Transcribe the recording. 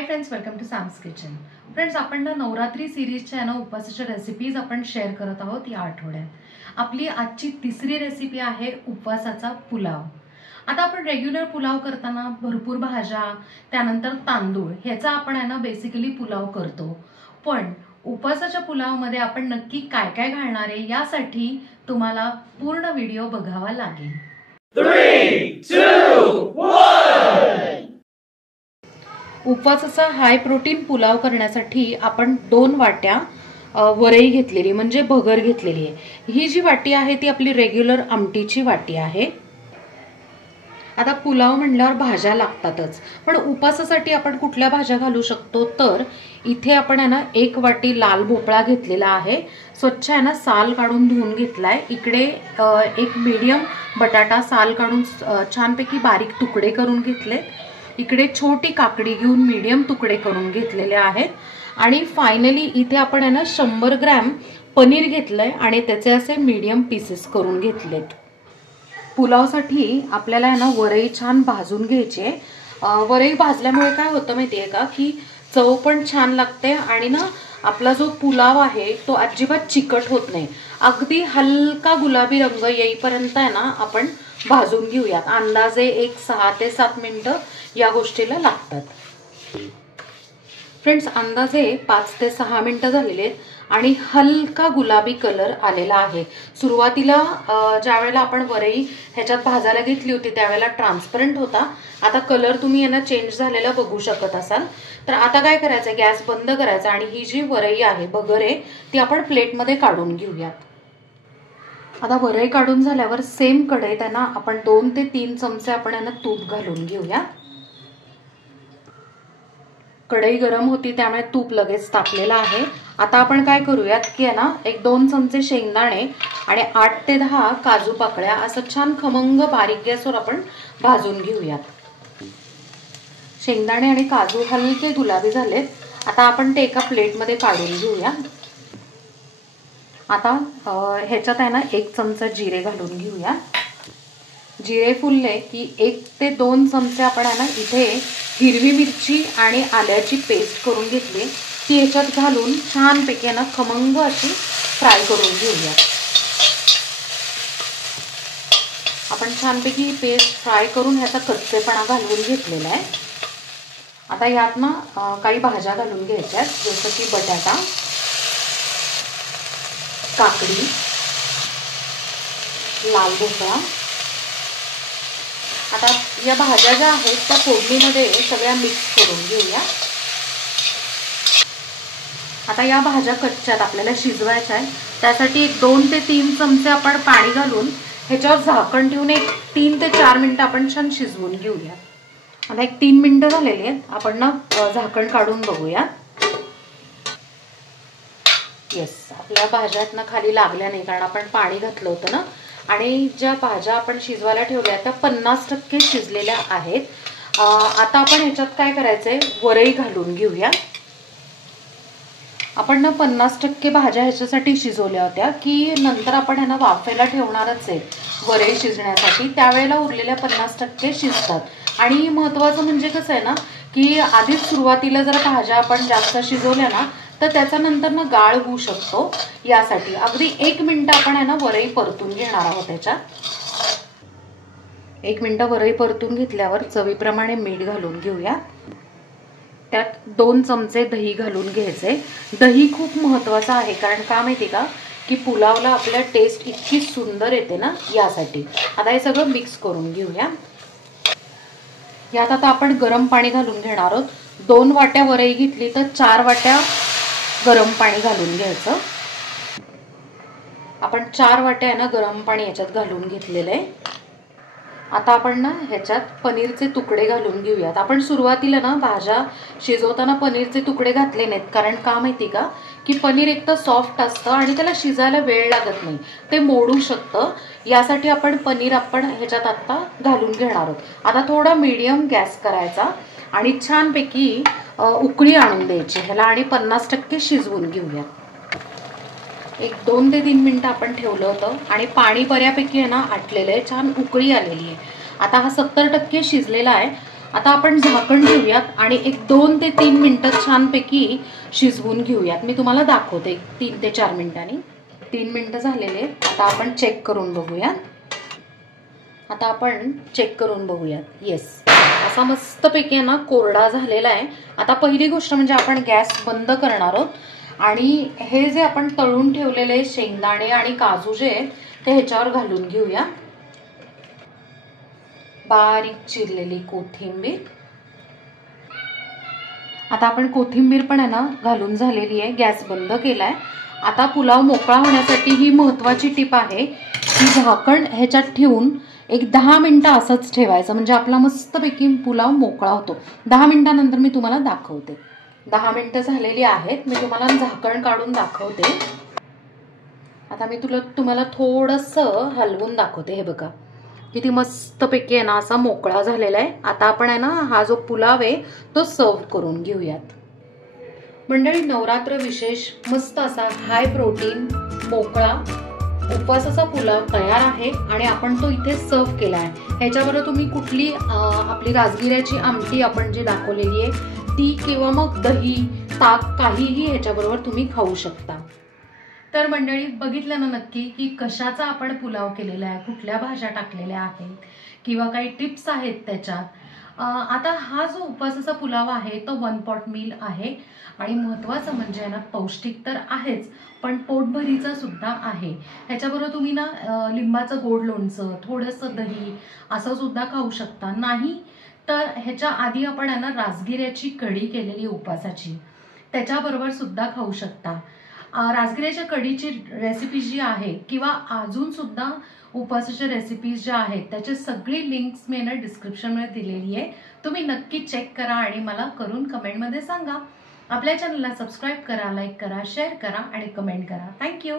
High friends, welcome to Sam's kitchen. Friends, आपण ना नवरात्री सिरीजच्या ना उपवासाच्या रेसिपीज आपण शेअर करत आहोत या आठवड्यात. आपली आजची तिसरी रेसिपी आहे उपवासाचा पुलाव. आता आपण रेग्युलर पुलाव करताना भरपूर भाज्या, त्यानंतर तांदूळ ह्याचा आपण आहे ना बेसिकली पुलाव करतो. पण उपवासाच्या पुलावमध्ये आपण नक्की काय काय घालणार आहे यासाठी तुम्हाला पूर्ण व्हिडिओ बघावा लागेल. 3, 2, 1. उपवासाचा हाय प्रोटीन पुलाव करण्यासाठी आपण 2 वाट्या वरई घेतलेली म्हणजे भगर घेतलेली आहे. ही जी वाटी आहे ती आपली रेग्युलर आमटीची वाटी आहे. आता पुलाव म्हणल्यावर भाज्या लागतातच, पण उपवासासाठी आपण कुठल्या भाज्या घालू शकतो तर इथे आपण आहे ना 1 वाटी लाल भोपळा घेतलेला आहे. स्वच्छ आहे ना साल काढून धुवून घेतलाय. इकडे एक मीडियम बटाटा साल काढून छानपैकी बारीक तुकडे करून घेतले. इकडे छोटी काकडी घेऊन मीडियम तुकडे करून घेतलेले आहेत. आणि फायनली इथे आपण आहे ना 100 ग्रॅम पनीर घेतलंय आणि त्याचे असे मीडियम पीसेस करून घेतलेत. पुलावसाठी आपल्याला आहे ना वरई छान भाजून घ्यायची. वरई भाजल्यामुळे काय होतं माहितीये का की चव पण छान लागते आणि ना आपला जो पुलाव आहे तो अजिबात चिकट होत नाही. अगदी हलका गुलाबी रंग येईपर्यंत आहे ना आपण भाजून घेऊयात. अंदाजे एक 6 ते 7 मिनिटं या गोष्टीला लागतात. फ्रेंड्स, अंदाजे 5 ते 6 मिनिटं झालेले आहेत आणि हलका गुलाबी कलर आलेला आहे. सुरुवातीला ज्या वेळेला आपण वरई ह्याच्यात भाजायला घेतली होती त्यावेळेला ट्रान्सपरंट होता. आता कलर तुम्ही यांना चेंज झालेला बघू शकत असाल. तर आता काय करायचं, गॅस बंद करायचा आणि ही जी वरई आहे भगर आहे ती आपण प्लेटमध्ये काढून घेऊयात. आता वरई काढून झाल्यावर सेम कढईत त्यांना आपण 2 ते 3 चमचे आपण यांना तूप घालून घेऊया. कढई गरम होती त्यामुळे तूप लगेच तापलेलं आहे. आता आपण काय करूयात की आहे ना 1-2 चमचे शेंगदाणे आणि 8 ते 10 काजू पाकळ्या असं छान खमंग बारीक गॅसवर आपण भाजून घेऊयात. शेंगदाणे आणि काजू हलके गुलाबी झालेत. आता आपण ते एका प्लेटमध्ये काढून घेऊया. आता ह्याच्यात आहे ना 1 चमचा जिरे घालून घेऊया. जिरे फुलले की 1 ते 2 चमचे आपण आहे ना इथे हिरवी मिरची आणि आल्याची पेस्ट करून घेतली ती ह्याच्यात घालून छानपैकी आहे ना खमंग अशी फ्राय करून घेऊया. आपण छानपैकी पेस्ट फ्राय करून ह्याचा कच्चेपणा घालून घेतलेला आहे. आता यात ना काही भाज्या घालून घ्यायच्यात जसं की बटाटा, काकडी, लाल भोपळा. आता या भाज्या ज्या आहेत त्या फोडणीमध्ये सगळ्या मिक्स करून घेऊया. आता या भाज्या कच्च्यात आपल्याला शिजवायच्या आहेत. त्यासाठी 2 ते 3 चमचे आपण पाणी घालून ह्याच्यावर झाकण ठेवून 3 ते 4 मिनिटं आपण छान शिजवून घेऊया. आता 3 मिनिटं झालेली आहेत. आपण ना झाकण काढून बघूया. येस, आपल्या भाज्यात ना खाली लागल्या नाही कारण आपण पाणी घातलं होतं ना. आणि ज्या भाज्या आपण शिजवायला ठेवल्या त्या 50% शिजलेल्या आहेत. आता आपण ह्याच्यात काय करायचंय, वरई घालून घेऊया. आपण ना 50% भाज्या ह्याच्यासाठी शिजवल्या होत्या की नंतर आपण ह्यांना वाफेला ठेवणारच आहे वरई शिजण्यासाठी. त्यावेळेला उरलेल्या 50% शिजतात. आणि महत्त्वाचं म्हणजे कसं आहे ना की आधीच सुरुवातीला जर भाज्या आपण जास्त शिजवल्या ना तर त्याचा नंतर ना गाळ होऊ शकतो. यासाठी अगदी 1 मिनिट आपण आहे ना वरई परतून घेणार आहोत. त्याच्यात 1 मिनिट वरई परतून घेतल्यावर चवीप्रमाणे मीठ घालून घेऊया. त्यात 2 चमचे दही घालून घ्यायचे. दही खूप महत्त्वाचं आहे कारण का माहिती का की पुलावला आपल्या टेस्ट इतकी सुंदर येते ना यासाठी. आता हे सगळं मिक्स करून घेऊया. यात आता आपण गरम पाणी घालून घेणार आहोत. 2 वाट्या वरई घेतली तर 4 वाट्या गरम पाणी घालून घ्यायचं. आपण 4 वाट्या आहे ना गरम पाणी याच्यात घालून घेतलेलं आहे. आता आपण ना ह्याच्यात पनीरचे तुकडे घालून घेऊयात. आपण सुरुवातीला ना भाज्या शिजवताना पनीरचे तुकडे घातले नाहीत कारण का माहिती का की पनीर एक तर सॉफ्ट असतं आणि त्याला शिजायला वेळ लागत नाही, ते मोडू शकतं. यासाठी आपण पनीर ह्याच्यात आता घालून घेणार आहोत. आता थोडा मीडियम गॅस करायचा आणि छानपैकी उकळी आणून द्यायची ह्याला आणि 50% शिजवून घेऊया. 2 ते 3 मिनिटं आपण ठेवलं होतं आणि पाणी बऱ्यापैकी आहे ना आटलेलं आहे, छान उकळी आलेली आहे. आता हा 70% शिजलेला आहे. आता आपण झाकण ठेवूयात आणि एक 2 ते 3 मिनिटं छानपैकी शिजवून घेऊयात. मी तुम्हाला दाखवते 3 ते 4 मिनिटांनी. 3 मिनिटं झालेले. आता आपण चेक करून बघूयात. येस, असा मस्तपैकी आहे ना कोरडा झालेला आहे. आता पहिली गोष्ट म्हणजे आपण गॅस बंद करणार आहोत आणि हे जे आपण तळून ठेवलेले शेंगदाणे आणि काजू जे आहेत ते ह्याच्यावर घालून घेऊया. बारीक चिरलेली कोथिंबीर. आता आपण कोथिंबीर पण आहे ना घालून झालेली आहे. गॅस बंद केलाय. आता पुलाव मोकळा होण्यासाठी ही महत्त्वाची टिप आहे की झाकण ह्याच्यात ठेवून एक 10 मिनिटं असंच ठेवायचं, म्हणजे आपला मस्तपैकी पुलाव मोकळा होतो. 10 मिनिटानंतर मी तुम्हाला दाखवते. 10 मिनिटं झालेली आहेत. मी तुम्हाला झाकण काढून दाखवते. आता मी तुम्हाला थोडंसं हलवून दाखवते. हे बघा किती मस्तपैकी आहे ना असा मोकळा झालेला आहे. आता आपण आहे ना हा जो पुलाव आहे तो सर्व करून घेऊयात. मंडळी, नवरात्र विशेष मस्त असा हाय प्रोटीन मोकळा उपवासाचा पुलाव तयार आहे आणि आपण तो इथे सर्व केला आहे. ह्याच्याबरोबर तुम्ही कुठली आपली राजगिऱ्याची आमटी आपण जी दाखवलेली आहे ती किंवा मग दही ताक काहीही ह्याच्याबरोबर तुम्ही खाऊ शकता. तर मंडळी, बघितलं ना नक्की की कशाचा आपण पुलाव केलेला आहे, कुठल्या भाज्या टाकलेल्या आहेत किंवा काही टिप्स आहेत त्याच्यात. आता हा जो उपवासाचा पुलाव आहे तो 1 पॉट मील आहे आणि महत्त्वाचं म्हणजे ना पौष्टिक तर आहेच पण पोटभरीचा सुद्धा आहे. ह्याच्याबरोबर तुम्ही ना लिंबाचं गोड लोणचं, थोडंसं दही असं सुद्धा खाऊ शकता. नाही तर ह्याच्या आधी आपण आहे ना राजगिऱ्याची कढी केलेली उपवासाची त्याच्याबरोबर सुद्धा खाऊ शकता. राजगिऱ्याच्या कढीची रेसिपी जी आहे किंवा अजून सुद्धा उपवासाच्या रेसिपीज ज्या आहेत त्याची सगळी लिंक्स मी ना डिस्क्रिप्शनमध्ये दिलेली आहे. तुम्ही नक्की चेक करा आणि मला करून कमेंटमध्ये सांगा. आपल्या चॅनलला सबस्क्राईब करा, लाईक करा, शेअर करा आणि कमेंट करा. थँक्यू.